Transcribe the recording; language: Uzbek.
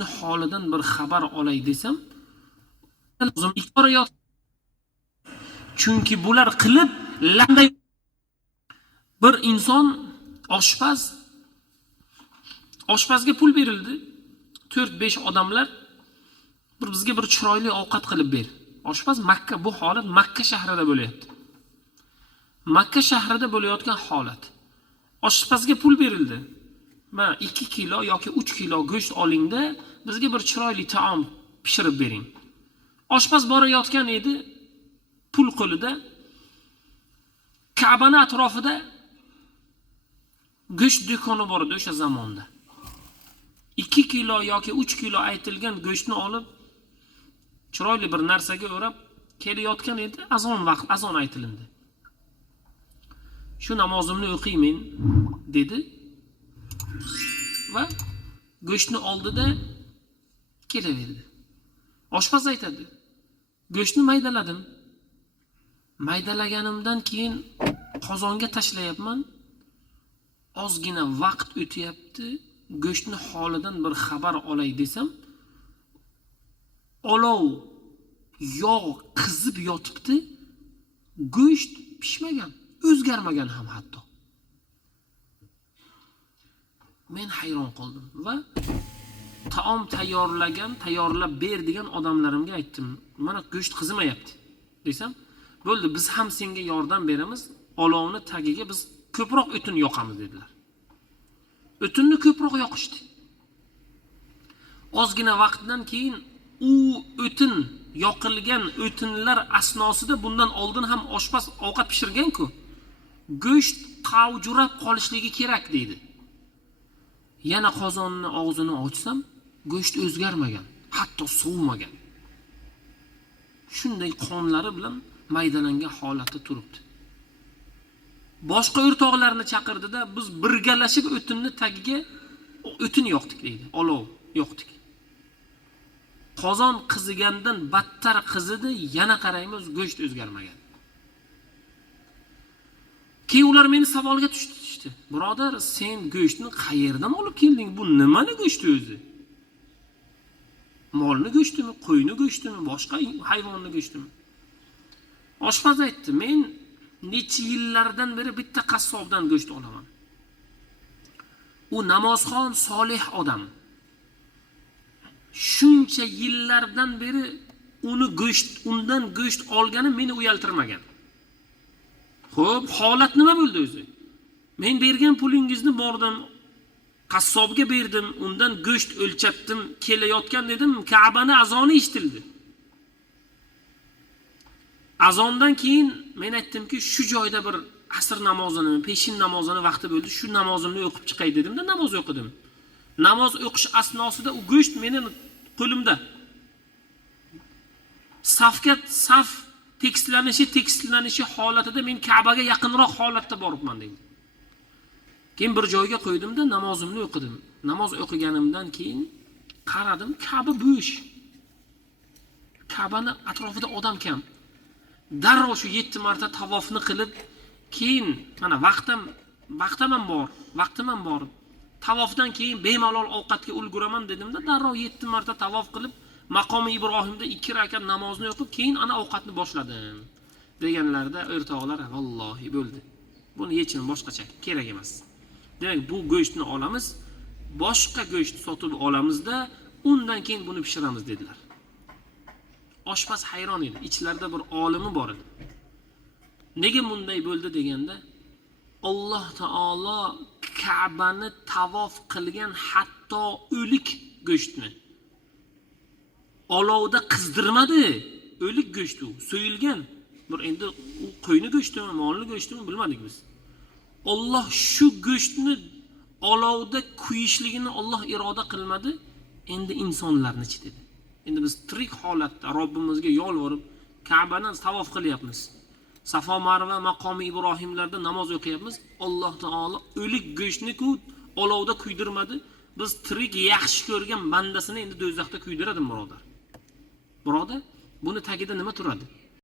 holidan bir xabar olay desam, o'zim ikkorayot. Chunki bular qilib landay bir inson oshpazga pul berildi. 4-5 odamlar bizga bir chiroyli ovqat qilib ber. Oshpaz Makka, bu holat Makka shahrida bo'lyapti. Makka shahrida bo'layotgan holat. Oshpazga pul berildi. Ma 2 kilo yoki 3 kilo go'sht olingda bizga bir chiroyli taom pishirib bering. Oshpaz borayotgan edi, pul qo'lida. Ka'bani atrofida go'sht do'koni bor edi o'sha zamonda. 2 kilo yoki 3 kilo aytilgan go'shtni olib chiroyli bir narsaga o'rab kelayotgan edi, azon aytilindi. Shu namozimni o'qiymen dedi va go'shtni oldida kelaverdi. Oshpaz aytadi: "Go'shtni maydaladim. Maydalaganimdan keyin qozonga tashlayapman. Ozgina vaqt o'tyapti. Go'shtni holidan bir xabar olay desam, olov, yog' qizib yotibdi. Go'sht pishmagan, o'zgarmagan ham hatto." Men hayron qoldim va taom tayyorlab ber degan odamlarimga aytdim: "Mana go'sht qizimayapti." Desam, "Bo'ldi, biz ham senga yordam beramiz. Olovni tagiga biz ko'proq o'tin yoqamiz" dedilar. O'tinni ko'proq yoqishdi. Ozgina vaqtdan keyin u o'tin yoqilgan o'tinlar asnosida bundan oldin ham oshpaz ovqat pishirgan-ku. Go'sht qavjurab qolishligi kerak deydi. Yana qozonni og'zini ochsam, go'sht o'zgarmagan, hatto sovmagan. Shunday qonlari bilan maydalangan holatda turibdi. Boshqa o'rtoqlarni chaqirdida biz birgalashib o'tinni tagiga o'tin yoqdik deydi, olov yoqdik. Qozon qizigandan battar qizidi, yana qaraymiz go'sht o'zgarmagan. Keyin ular meni savolga tushdi. "Birodar, sen go'shtni qayerdan olib kelding? Bu nimani go'shti o'zi? Molni go'shtimi, qo'yni go'shtimi, boshqa hayvonni go'shtimi?" Oshpaz aytdi: "Men necha yillardan beri bitta qassobdan go'sht olaman. U namozxon, solih odam. Shuncha yillardan beri undan go'sht olgani meni uyaltirmagan. Xo'p, holat nima bo'ldi o'zi? Men bergan pulingizni bordim, qassobga berdim, undan go'sht o'lchatdim, kelayotgan dedim, Ka'bani azoni eshitildi. Azondan keyin men aytdimki, shu joyda bir asr namozini, peshin namozini vaqti bo'ldi, shu namozimni o'qib chiqay dedim-da, namoz o'qidim. Namoz o'qish asnosida u go'sht mening qo'limda. Saf tekistlanishi holatida men Ka'baga yaqinroq holatda boribman dedi. Keyin bir joyga qo'ydim-da, namozimni o'qidim. Namoz o'qiganimdan keyin qaradim, Ka'ba bo'sh. Ka'bani atrofida odam kam. Darrov shu 7 marta tavofni qilib, keyin mana vaqtim ham bor. Tavofdan keyin bemalol ovqatga ulguraman dedim-da, darrov 7 marta tavof qilib, maqomi Ibrohimda 2 rakat namozni o'qib, keyin ana ovqatni boshladim. Deganlarda o'rtoqlar, vallohi bo'ldi. Buni yechim boshqacha, kerak emas. Demak, bu go'shtni olamiz, boshqa go'sht sotib olamizda, undan keyin buni pishiramiz dedilar. Oshpaz hayron edi, ichlarida bir olimi bor edi. Nega bunday bo'ldi deganda, Alloh taolo Ka'bani tavof qilgan hatto o'lik go'shtni olovda qizdirmadi. O'lik go'sht u, so'yilgan. Bir endi u qo'yni go'shtimi, molni go'shtimi bilmadik biz. Alloh shu go'shtni olovda kuyishligini Alloh iroda qilmadi, endi insonlarni ichi dedi. Endi biz tirik holatda Robbimizga yolvorib Ka'bani tavof qilyapmiz. Safo Marva maqomi Ibrohimlarda namoz o'qiyapmiz. Alloh taolo o'lik go'shtni-ku olovda kuydirmadi. Biz tirik yaxshi ko'rgan bandasini endi do'zaxda kuydiradimi, birodar? Birodar, buni tagida nima turadi?